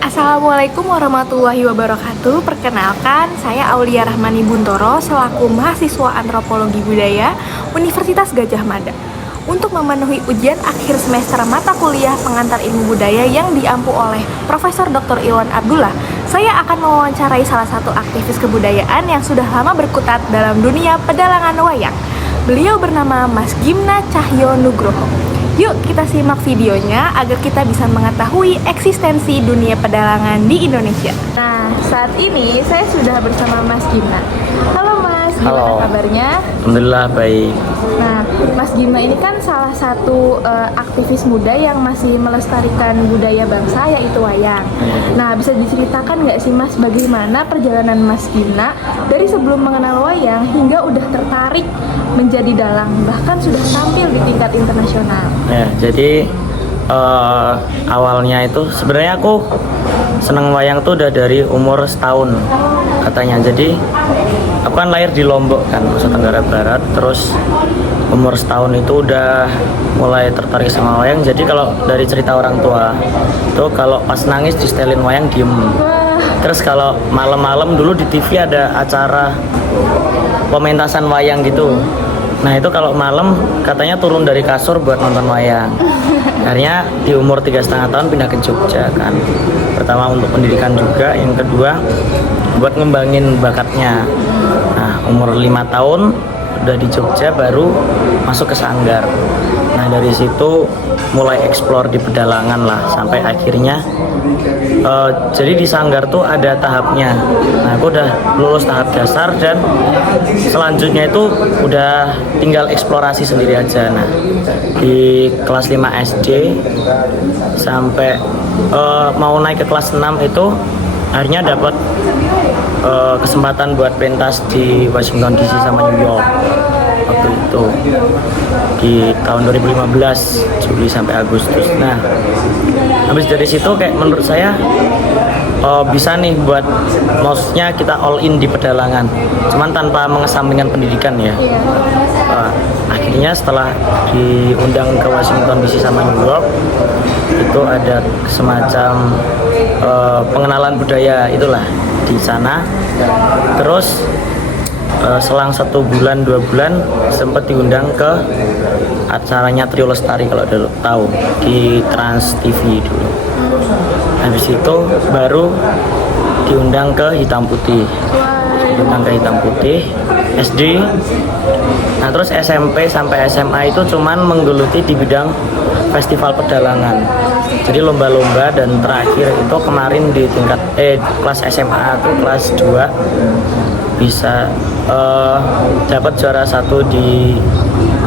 Assalamualaikum warahmatullahi wabarakatuh. Perkenalkan, saya Aulia Rahmani Buntoro selaku mahasiswa Antropologi Budaya Universitas Gadjah Mada. Untuk memenuhi ujian akhir semester mata kuliah pengantar ilmu budaya yang diampu oleh Profesor Dr. Iwan Abdullah, saya akan mewawancarai salah satu aktivis kebudayaan yang sudah lama berkutat dalam dunia pedalangan wayang. Beliau bernama Mas Gimna Cahyo Nugroho. Yuk kita simak videonya agar kita bisa mengetahui eksistensi dunia pedalangan di Indonesia. Nah, saat ini saya sudah bersama Mas Gimna. Halo Mas, gimana kabarnya? Alhamdulillah baik. Nah, Mas Gimna ini kan salah satu aktivis muda yang masih melestarikan budaya bangsa, yaitu wayang. Nah, bisa diceritakan nggak sih Mas, bagaimana perjalanan Mas Gimna dari sebelum mengenal wayang hingga udah tertarik menjadi dalang, bahkan sudah tampil di tingkat internasional? Ya, jadi awalnya itu sebenarnya aku seneng wayang tuh udah dari umur setahun katanya. Jadi aku kan lahir di Lombok kan, Nusa Tenggara Barat. Terus umur setahun itu udah mulai tertarik sama wayang. Jadi kalau dari cerita orang tua tuh, kalau pas nangis di setelin wayang diem. Terus kalau malam-malam dulu di TV ada acara pementasan wayang gitu. Nah itu kalau malam katanya turun dari kasur buat nonton wayang. Akhirnya di umur 3,5 tahun pindah ke Jogja kan. Pertama untuk pendidikan juga, yang kedua buat ngembangin bakatnya. Nah umur 5 tahun udah di Jogja, baru masuk ke Sanggar. Nah dari situ mulai eksplor di pedalangan lah, sampai akhirnya jadi di Sanggar tuh ada tahapnya. Nah aku udah lulus tahap dasar dan selanjutnya itu udah tinggal eksplorasi sendiri aja. Nah di kelas 5 SD sampai mau naik ke kelas 6 itu akhirnya dapat kesempatan buat pentas di Washington DC sama New York waktu itu di tahun 2015 Juli sampai Agustus. Nah habis dari situ kayak menurut saya bisa nih buat, maksudnya kita all in di pedalangan, cuman tanpa mengesampingkan pendidikan ya. Akhirnya setelah diundang ke Washington DC sama New York, itu ada semacam pengenalan budaya itulah di sana. Terus selang 1 bulan 2 bulan sempat diundang ke acaranya Trio Lestari, kalau udah tahu, di Trans TV dulu. Habis itu baru diundang ke Hitam Putih, SD. Nah terus SMP sampai SMA itu cuman menggeluti di bidang festival pedalangan, jadi lomba-lomba. Dan terakhir itu kemarin di tingkat kelas SMA tuh kelas 2 bisa dapat juara 1 di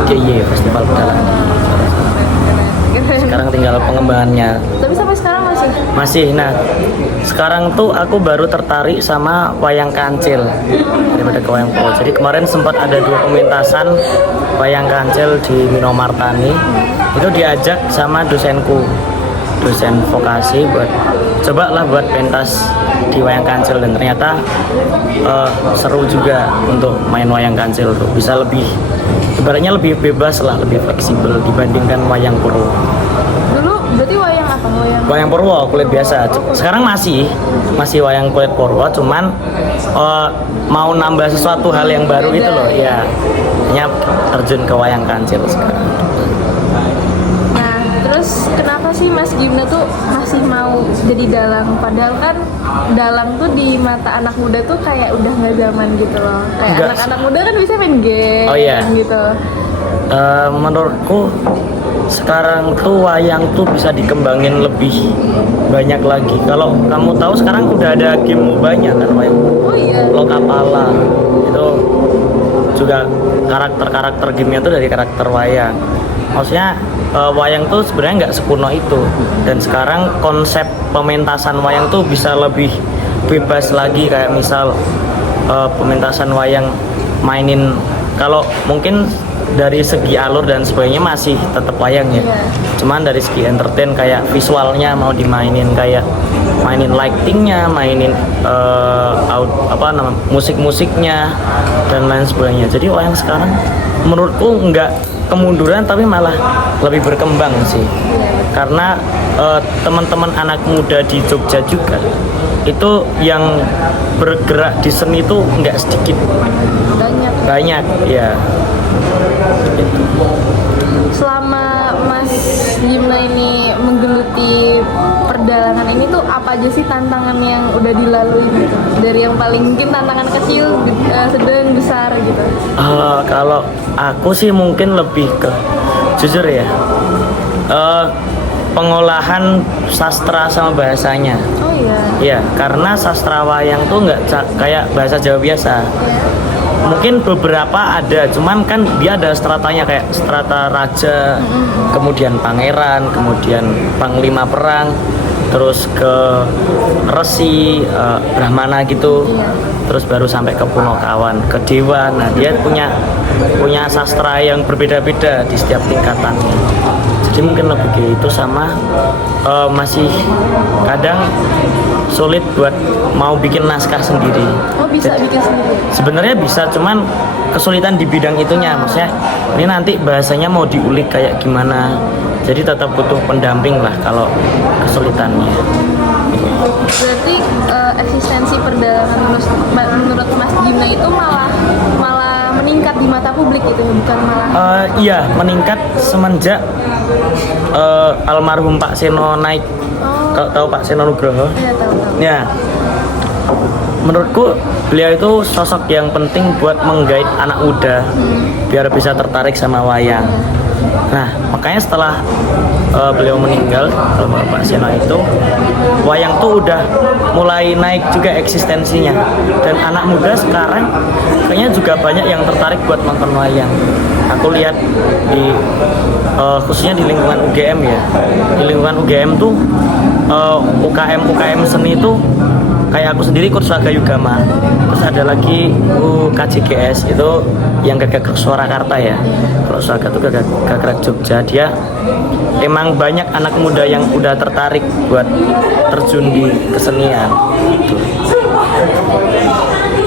DIY Festival Pedalangan. Sekarang tinggal pengembangannya. Tapi sampai sekarang masih? Nah sekarang tuh aku baru tertarik sama wayang kancil daripada ke wayang pol. Jadi kemarin sempat ada 2 pementasan wayang kancil di Minomartani. Itu diajak sama dosenku, dosen vokasi, buat cobalah buat pentas di wayang kancil. Dan ternyata seru juga untuk main wayang kancil tuh. Bisa lebih, ibaratnya lebih bebas lah, lebih fleksibel dibandingkan wayang purwo. Dulu berarti wayang apa? Wayang purwo kulit biasa. Sekarang masih wayang kulit purwo, cuman mau nambah sesuatu hal yang baru gitu loh ya. Hanya terjun ke wayang kancil sekarang. Nah terus kenapa sih Mas Gimna tuh masih mau jadi dalang? Padahal kan dalang tuh di mata anak muda tuh kayak udah nggak zaman gitu loh. Kayak anak-anak muda kan bisa main game gitu. Menurutku sekarang tuh wayang tuh bisa dikembangin lebih banyak lagi. Kalau kamu tahu sekarang udah ada game banyak kan wayang. Oh iya. Lokapala itu juga karakter gamenya tuh dari karakter wayang. Maksudnya wayang tuh sebenarnya nggak sekuno itu. Dan sekarang konsep pementasan wayang tuh bisa lebih bebas lagi. Kayak misal pementasan wayang mainin, kalau mungkin dari segi alur dan sebagainya masih tetap wayang ya. Cuman dari segi entertain, kayak visualnya mau dimainin kayak mainin lightingnya, mainin musik-musiknya dan lain sebagainya. Jadi wayang sekarang menurutku nggak kemunduran tapi malah lebih berkembang sih, karena teman-teman anak muda di Jogja juga itu yang bergerak di seni itu nggak sedikit, banyak ya. Selama Mas Gimna ini menggeluti perdalangan ini tuh apa aja sih tantangan yang udah dilalui gitu? Dari yang paling mungkin tantangan kecil, sedang, besar gitu. Kalau aku sih mungkin lebih ke jujur ya, pengolahan sastra sama bahasanya. Oh iya. Iya, karena sastra wayang tuh nggak kayak bahasa Jawa biasa. Mungkin beberapa ada, cuman kan dia ada stratanya kayak strata raja, kemudian pangeran, kemudian panglima perang, terus ke resi, brahmana gitu, terus baru sampai ke punakawan, ke dewa. Nah, dia punya sastra yang berbeda-beda di setiap tingkatannya. Jadi mungkin lebih gitu, sama masih kadang sulit buat mau bikin naskah sendiri. Oh, bisa bikin sendiri? Sebenarnya bisa, cuman kesulitan di bidang itunya. Maksudnya ini nanti bahasanya mau diulik kayak gimana, jadi tetap butuh pendamping lah kalau kesulitannya. Berarti eksistensi perdalangan menurut Mas Gimna itu malah meningkat di mata publik gitu, bukan malah? Iya, meningkat semenjak almarhum Pak Seno naik. Kalau tahu Pak Seno Nugroho? Iya, tahu. Ya, menurutku beliau itu sosok yang penting buat menggait anak muda biar bisa tertarik sama wayang. Nah, makanya setelah beliau meninggal, Pak Seno itu, wayang tuh udah mulai naik juga eksistensinya. Dan anak muda sekarang kayaknya juga banyak yang tertarik buat nonton wayang. Aku lihat di khususnya di lingkungan UGM ya. Di lingkungan UGM tuh UKM seni itu kayak aku sendiri ikut Swagayugama, terus ada lagi KJGS itu yang Gagak Surakarta ya. Kalau Swaga itu Gagak Jogja, dia emang banyak anak muda yang udah tertarik buat terjun di kesenian gitu.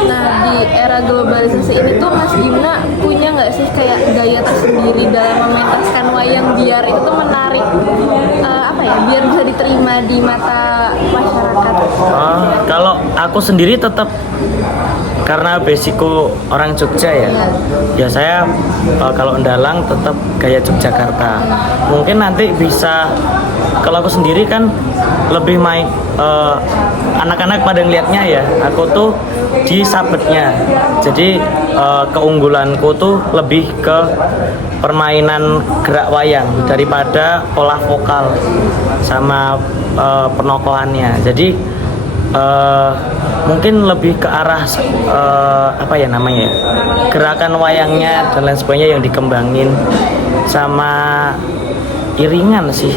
Nah, di era globalisasi ini tuh Mas Gimna punya nggak sih kayak gaya tersendiri dalam mementaskan wayang biar itu tuh menarik, biar bisa diterima di mata masyarakat? Kalau aku sendiri tetap, karena basicku orang Jogja ya saya kalau ndalang tetap gaya Yogyakarta. Mungkin nanti bisa, kalau aku sendiri kan lebih main anak-anak pada ngeliatnya ya, aku tuh di sabetnya. Jadi keunggulanku tuh lebih ke permainan gerak wayang daripada olah vokal sama penokohannya. Jadi mungkin lebih ke arah gerakan wayangnya dan lain sebagainya yang dikembangin, sama iringan sih.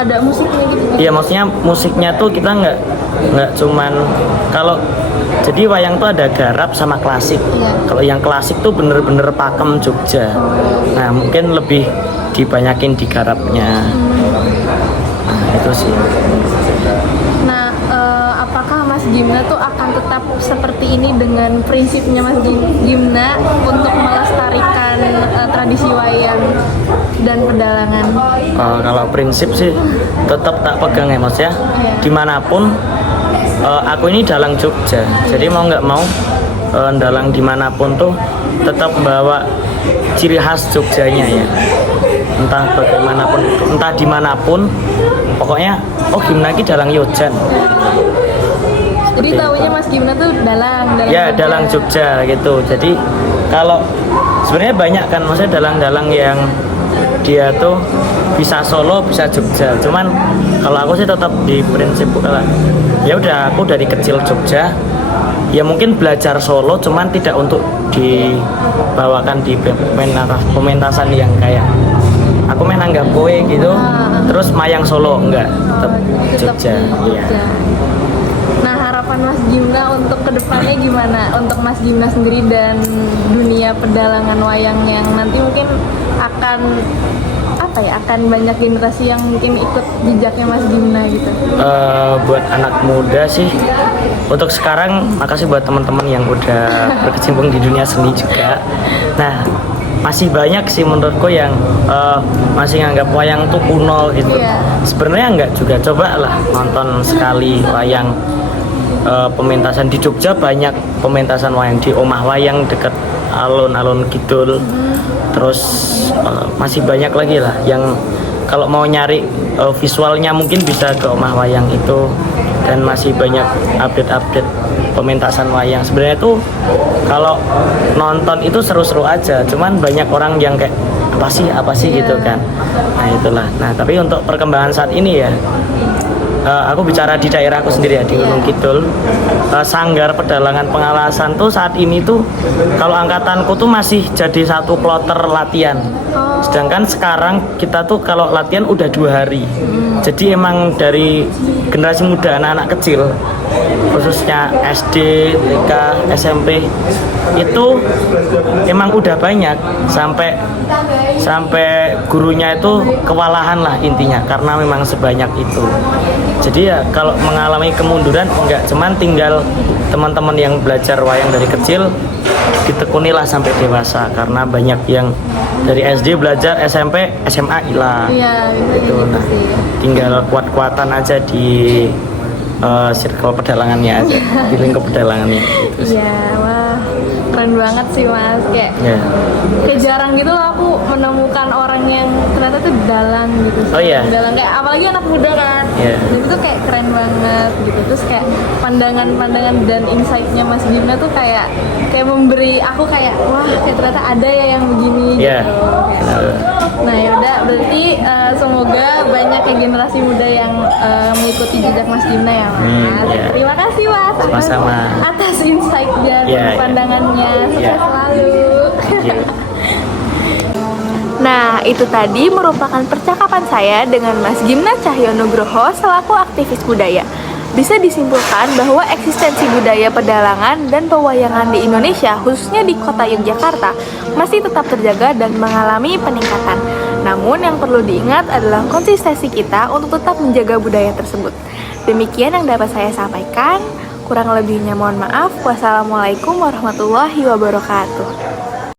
Ada musiknya gitu? Iya, maksudnya musiknya tuh kita nggak cuman, kalau jadi wayang tuh ada garap sama klasik. Kalau yang klasik tuh bener-bener pakem Jogja. Nah, mungkin lebih dibanyakin di garapnya. Nah, itu sih. Nah, apakah Mas Gimna tuh akan tetap seperti ini dengan prinsipnya Mas Gimna untuk melestarikan tradisi wayang dan pedalangan? Kalau prinsip sih tetap tak pegang ya Mas ya. Dimanapun, aku ini dalang Jogja, jadi mau nggak mau dalang dimanapun tuh tetap bawa ciri khas Jogjanya ya. Entah bagaimanapun, entah dimanapun, pokoknya Gimna ini dalang Yojan. Jadi taunya Mas Gimna tuh dalang ya Jogja. Dalang Jogja gitu. Jadi kalau sebenarnya banyak kan maksudnya dalang-dalang yang dia tuh bisa Solo, bisa Jogja. Cuman kalau aku sih tetap di prinsip kalau ya udah, aku dari kecil Jogja. Ya mungkin belajar Solo, cuman tidak untuk dibawakan di pementasan yang kayak aku main anggap kowe gitu, terus mayang Solo, enggak, tetap Jogja. Iya. Nah, harapan Mas Gimna untuk kedepannya gimana? Untuk Mas Gimna sendiri dan dunia pedalangan wayang yang nanti mungkin akan apa ya, akan banyak generasi yang mungkin ikut jejaknya Mas Gimna gitu? Buat anak muda sih, untuk sekarang makasih buat teman-teman yang udah berkecimpung di dunia seni juga. Nah, masih banyak sih menurutku yang masih nganggap wayang tuh kuno gitu. Iya. Sebenarnya enggak juga, coba lah nonton sekali wayang. Pementasan di Jogja banyak pementasan wayang di Omah Wayang deket alun-alun Kidul. Terus masih banyak lagi lah yang kalau mau nyari visualnya mungkin bisa ke Omah Wayang itu, dan masih banyak update-update pementasan wayang. Sebenarnya tuh kalau nonton itu seru-seru aja, cuman banyak orang yang kayak apa sih gitu kan. Nah itulah. Nah tapi untuk perkembangan saat ini ya, aku bicara di daerahku sendiri ya, di Gunung Kidul. Sanggar Pedalangan Pengalasan tuh saat ini tuh kalau angkatanku tuh masih jadi satu kloter latihan. Sedangkan sekarang kita tuh kalau latihan udah 2 hari. Jadi emang dari generasi muda, anak-anak kecil, khususnya SD, TK, SMP, itu emang udah banyak, sampai gurunya itu kewalahan lah intinya, karena memang sebanyak itu. Jadi ya kalau mengalami kemunduran enggak, cuman tinggal teman-teman yang belajar wayang dari kecil ditekunilah sampai dewasa, karena banyak yang dari SD belajar, SMP, SMA hilang. Iya, Gitu. Nah, tinggal kuat-kuatan aja di circle pedalangannya aja, di lingkup pedalangannya gitu. Iya, wah keren banget sih Mas. Kayak jarang gitu loh aku menemukan orang yang ternyata tuh dalang gitu. Oh iya. Dalang, kayak apalagi anak muda kan. Iya. Jadi tuh kayak keren banget gitu. Terus kayak pandangan-pandangan dan insight-nya Mas Gimna tuh kayak memberi aku kayak wah, kayak ternyata ada ya yang begini Iya. gitu. Nah yaudah, berarti semoga banyak ya generasi muda yang mengikuti jejak Mas Gimna ya Mas. Iya. Terima kasih Mas Sama-sama. atas insight dan Iya, iya. pandangannya. Sukses Iya. selalu. Iya. Nah, itu tadi merupakan percakapan saya dengan Mas Gimna Cahyonugroho selaku aktivis budaya. Bisa disimpulkan bahwa eksistensi budaya pedalangan dan pewayangan di Indonesia, khususnya di kota Yogyakarta, masih tetap terjaga dan mengalami peningkatan. Namun yang perlu diingat adalah konsistensi kita untuk tetap menjaga budaya tersebut. Demikian yang dapat saya sampaikan. Kurang lebihnya mohon maaf. Wassalamualaikum warahmatullahi wabarakatuh.